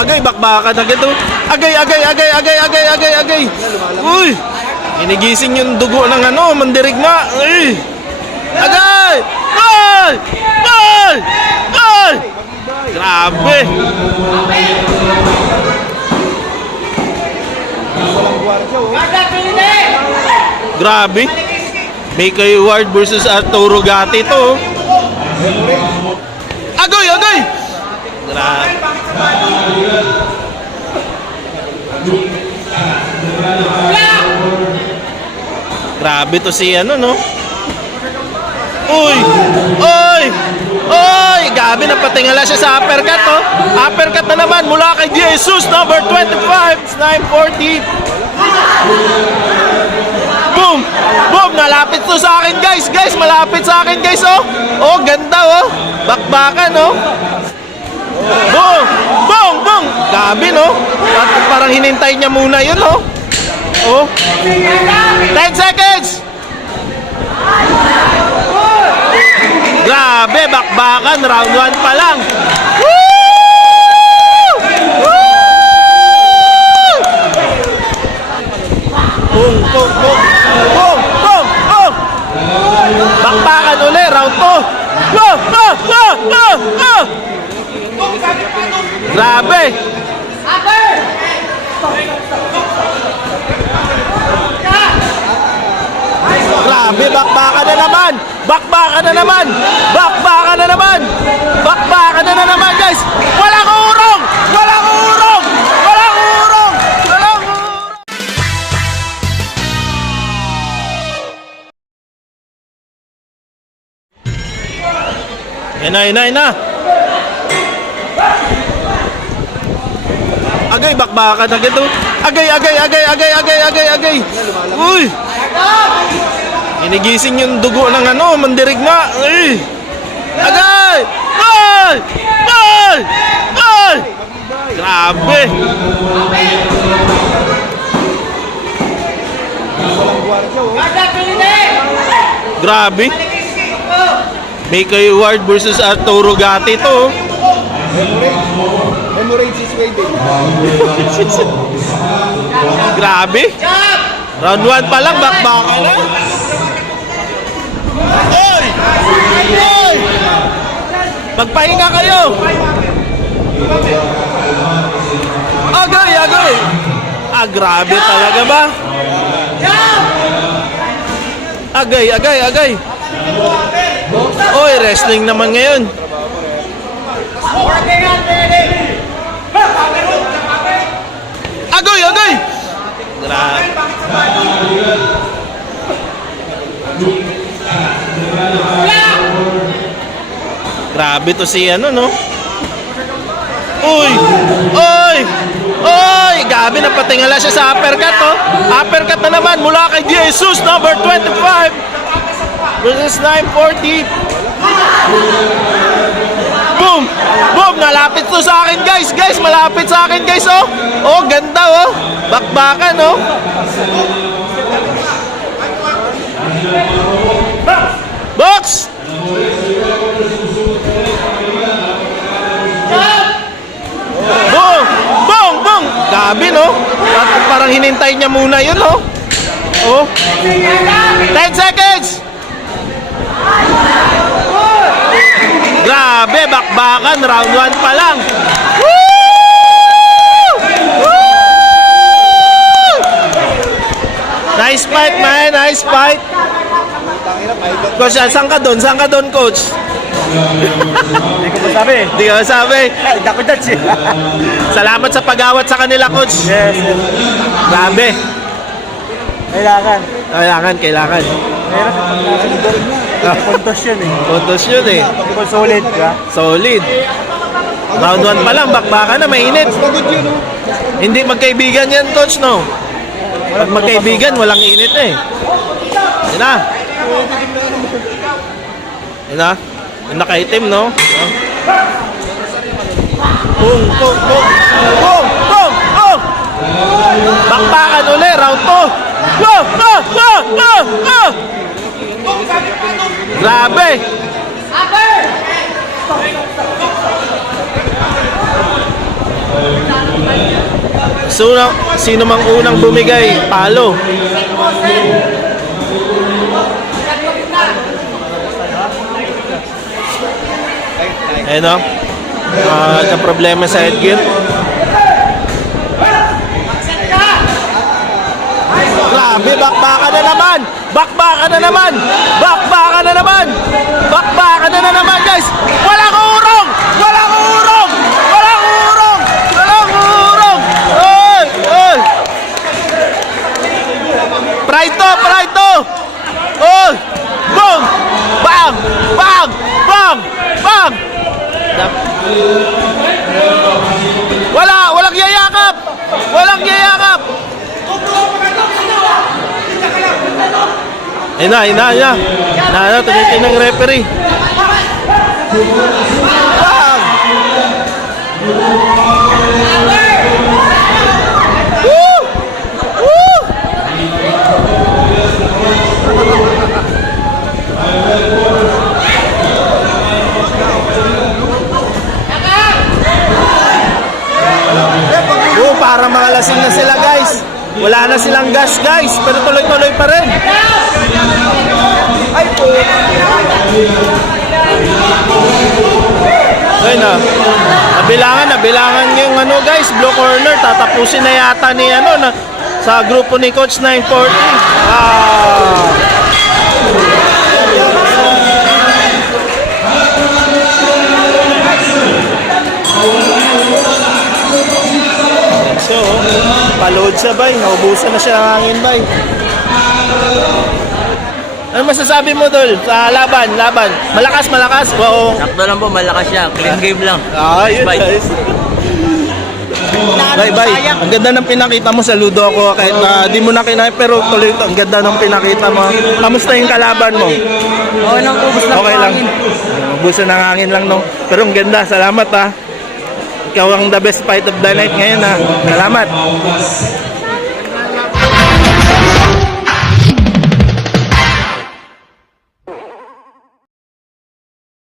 Agay, bakbakan agad to. Agay, agay, agay, agay, agay, agay, agay. Uy! Inigising yung dugo ng ano, mandirigma. Uy! Agay! Ay! Ay! Ay! Grabe! Grabe! Mikey Ward versus Arturo Gatti to. Agoy! Agoy! Grabe! Grabe to si ano, no? Uy! Uy! Uy! Gabi, napatingala siya sa uppercut, oh. Uppercut na naman mula kay Jesus, number 25, 940. Boom! Boom! Malapit to sa akin, guys. Guys, malapit sa akin, guys, oh. Oh, ganda, oh. Bakbakan, oh. Boom! Boom! Boom! Gabi, no? Parang hinintay niya muna yun, oh. Oh. 10 seconds! Grabe, bakbakan, round 1 pa lang. Woo! Woo! Boom, boom, boom. Boom, boom, boom. Bakbakan uli, round 2. Oh, oh, oh, oh, oh. Grabe. Grabe, bakbakan na naman. Bakbakan na naman. Bakbakan na naman. Bakbakan na naman, guys. Walang urong. Walang urong. Walang urong. Walang urong. Yan na. Agay, bakbakan agad to. Agay, agay, agay, agay, agay, agay, agay. Uy! Inigising yung dugo ng ano, mandirigma. Uy! Agay! Ay! Ay! Ay! Grabe! Grabe! Mikey Ward versus Arturo Gatti to. Hemorrhage is waiting. Grabe! Round 1 pa lang, bakbakan na. Oy! Oy! Magpahinga kayo! Agay, agay! Ah, grabe talaga ba? Agay, agay, agay! Oy, wrestling naman ngayon. Agoy, agoy! Grabe. Grabe to si ano, no? Uy! Uy! Uy! Gabi, napatingala siya sa uppercut, oh. Uppercut na naman mula kay Jesus, number 25 versus 940. Boom! Boom! Malapit to sa akin, guys. Guys, malapit sa akin, guys, oh. Oh, ganda, oh. Bakbakan, oh. Box! Boom! Boom! Boom! Gabi, no? Parang hinintay niya muna yun, oh. Oh. 10 seconds! Grabe, bakbakan, round 1 pa lang. Woo! Woo! Nice fight, man. Nice fight. Coach, saan ka doon? Saan ka doon, coach? Hindi ko masabi. Hindi ka masabi. Hindi ako judge. Salamat sa pag-awat sa kanila, coach. Yes. Grabe. Kailangan. Kailangan. Meron ka pag puntos yun, eh. Puntos yun, eh. Kung solid ka. Solid. Round 1 pa lang, bakbakan na, mainit. Hindi magkaibigan yan, coach, no? Pag magkaibigan, walang init, eh. Yan na. Yan na. Yung nakaitim, no? Boom, boom, boom. Boom, boom, boom. Bakbakan uli, round 2. Oh, oh, oh, oh, oh. Grabe. Sino mang unang bumigay, palo. Ayun o. Ang problema sa headgear. Grabe, bakbakan na naman! Bakbakan na naman! Bakbakan na naman! Bakbakan na naman, guys! Walang urong! Walang urong! Walang urong! Walang urong! Oy! Oy! Pride to! Pride to! Oy! Boom! Bang! Bang! Bang! Bang! Walang yayakap! Walang yayakap! Ina, tumitin ng referee. Bang! Woo! Woo! Para mga lasing na sila, guys. Wala na silang gas, guys, pero tuloy-tuloy pa rin. Ayun na. Nabilangan yung ano, guys, blue corner. Tatapusin na yata ni sa grupo ni Coach 940. So, paload siya, bay. Naubusan na siya ng hangin, bay. Ano masasabi mo, Dol? Sa laban. Malakas. Wow. Sakto lang po, malakas siya. Clean game lang. Yun, guys. Bye. Ang ganda ng pinakita mo sa ludo ako. Kahit na di mo na kinain, pero tuloy ito. Ang ganda ng pinakita mo. Kamusta yung kalaban mo? Okay lang, ubus lang Okay lang. Ubusan ng hangin lang, no? Pero ang ganda. Salamat, ha. Ikaw ang the best fight of the night ngayon, ha. Salamat.